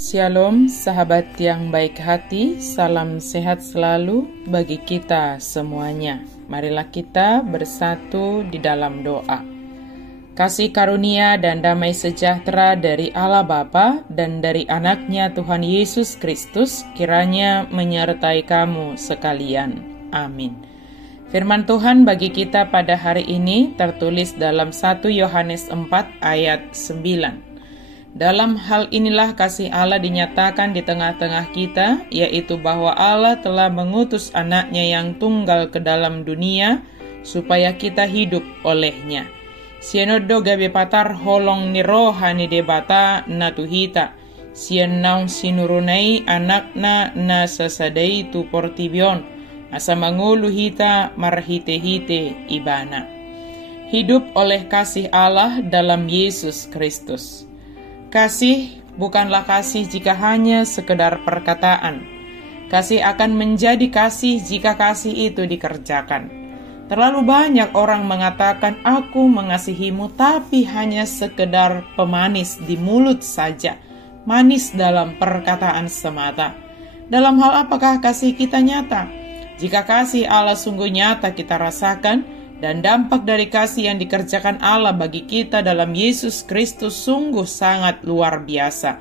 Shalom sahabat yang baik hati, salam sehat selalu bagi kita semuanya. Marilah kita bersatu di dalam doa. Kasih karunia dan damai sejahtera dari Allah Bapa dan dari anaknya Tuhan Yesus Kristus kiranya menyertai kamu sekalian. Amin. Firman Tuhan bagi kita pada hari ini tertulis dalam 1 Yohanes 4 ayat 9. Dalam hal inilah kasih Allah dinyatakan di tengah-tengah kita, yaitu bahwa Allah telah mengutus anaknya yang tunggal ke dalam dunia, supaya kita hidup olehnya. Sienodo gabe patar holong ni rohani debata natuhita, sien naung sinurunai anakna na sasadai tu portibion, asa mangulu hita marhite-hite ibana. Hidup oleh kasih Allah dalam Yesus Kristus. Kasih bukanlah kasih jika hanya sekedar perkataan. Kasih akan menjadi kasih jika kasih itu dikerjakan. Terlalu banyak orang mengatakan aku mengasihimu tapi hanya sekedar pemanis di mulut saja, manis dalam perkataan semata. Dalam hal apakah kasih kita nyata? Jika kasih Allah sungguh nyata kita rasakan, dan dampak dari kasih yang dikerjakan Allah bagi kita dalam Yesus Kristus sungguh sangat luar biasa.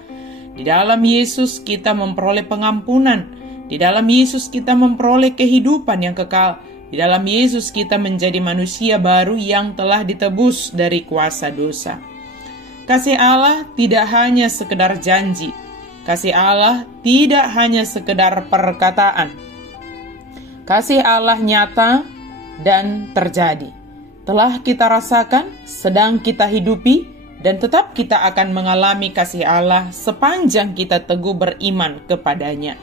Di dalam Yesus kita memperoleh pengampunan. Di dalam Yesus kita memperoleh kehidupan yang kekal. Di dalam Yesus kita menjadi manusia baru yang telah ditebus dari kuasa dosa. Kasih Allah tidak hanya sekedar janji. Kasih Allah tidak hanya sekedar perkataan. Kasih Allah nyata dan terjadi. Telah kita rasakan, sedang kita hidupi, dan tetap kita akan mengalami kasih Allah sepanjang kita teguh beriman kepadanya.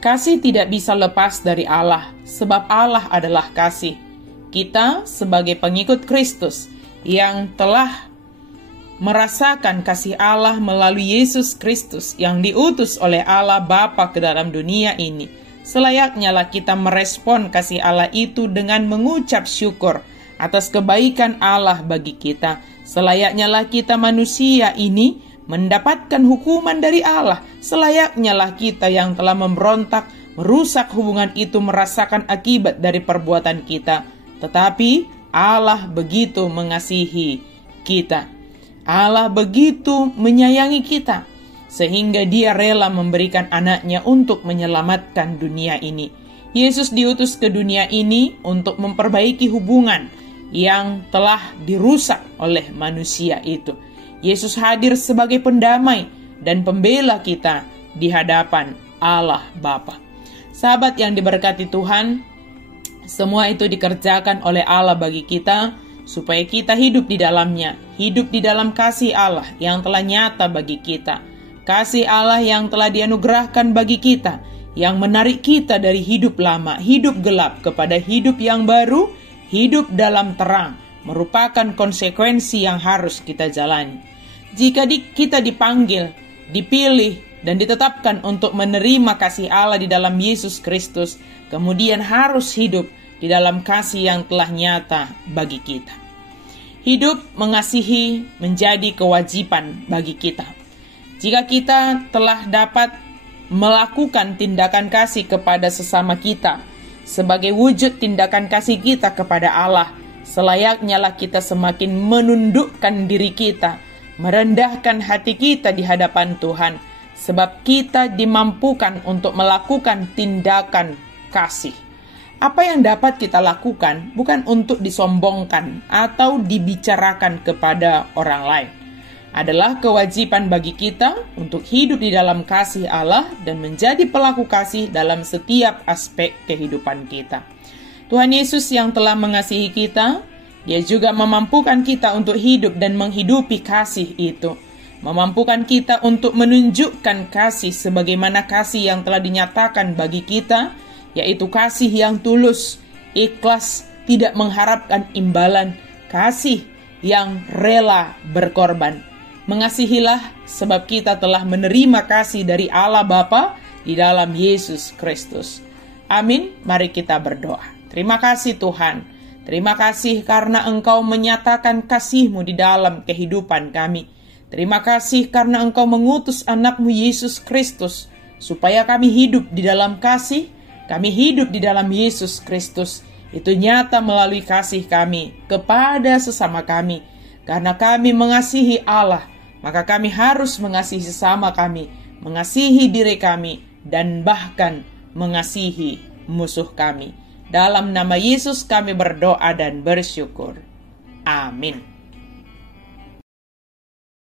Kasih tidak bisa lepas dari Allah, sebab Allah adalah kasih. Kita sebagai pengikut Kristus yang telah merasakan kasih Allah melalui Yesus Kristus yang diutus oleh Allah Bapa ke dalam dunia ini, selayaknya lah kita merespon kasih Allah itu dengan mengucap syukur atas kebaikan Allah bagi kita. Selayaknya lah kita manusia ini mendapatkan hukuman dari Allah. Selayaknya lah kita yang telah memberontak, merusak hubungan itu merasakan akibat dari perbuatan kita. Tetapi Allah begitu mengasihi kita. Allah begitu menyayangi kita, sehingga dia rela memberikan anaknya untuk menyelamatkan dunia ini. Yesus diutus ke dunia ini untuk memperbaiki hubungan yang telah dirusak oleh manusia itu. Yesus hadir sebagai pendamai dan pembela kita di hadapan Allah Bapa. Sahabat yang diberkati Tuhan, semua itu dikerjakan oleh Allah bagi kita, supaya kita hidup di dalamnya, hidup di dalam kasih Allah yang telah nyata bagi kita. Kasih Allah yang telah dianugerahkan bagi kita, yang menarik kita dari hidup lama, hidup gelap kepada hidup yang baru, hidup dalam terang, merupakan konsekuensi yang harus kita jalani. Jika kita dipanggil, dipilih, dan ditetapkan untuk menerima kasih Allah di dalam Yesus Kristus, kemudian harus hidup di dalam kasih yang telah nyata bagi kita. Hidup mengasihi menjadi kewajiban bagi kita. Jika kita telah dapat melakukan tindakan kasih kepada sesama kita sebagai wujud tindakan kasih kita kepada Allah, selayaknya lah kita semakin menundukkan diri kita, merendahkan hati kita di hadapan Tuhan, sebab kita dimampukan untuk melakukan tindakan kasih. Apa yang dapat kita lakukan bukan untuk disombongkan atau dibicarakan kepada orang lain. Adalah kewajiban bagi kita untuk hidup di dalam kasih Allah dan menjadi pelaku kasih dalam setiap aspek kehidupan kita. Tuhan Yesus yang telah mengasihi kita, Dia juga memampukan kita untuk hidup dan menghidupi kasih itu. Memampukan kita untuk menunjukkan kasih sebagaimana kasih yang telah dinyatakan bagi kita, yaitu kasih yang tulus, ikhlas, tidak mengharapkan imbalan, kasih yang rela berkorban. Mengasihilah sebab kita telah menerima kasih dari Allah Bapa di dalam Yesus Kristus. Amin. Mari kita berdoa. Terima kasih Tuhan. Terima kasih karena Engkau menyatakan kasih-Mu di dalam kehidupan kami. Terima kasih karena Engkau mengutus anak-Mu Yesus Kristus, supaya kami hidup di dalam kasih, kami hidup di dalam Yesus Kristus. Itu nyata melalui kasih kami kepada sesama kami. Karena kami mengasihi Allah, maka kami harus mengasihi sesama kami, mengasihi diri kami, dan bahkan mengasihi musuh kami. Dalam nama Yesus kami berdoa dan bersyukur. Amin.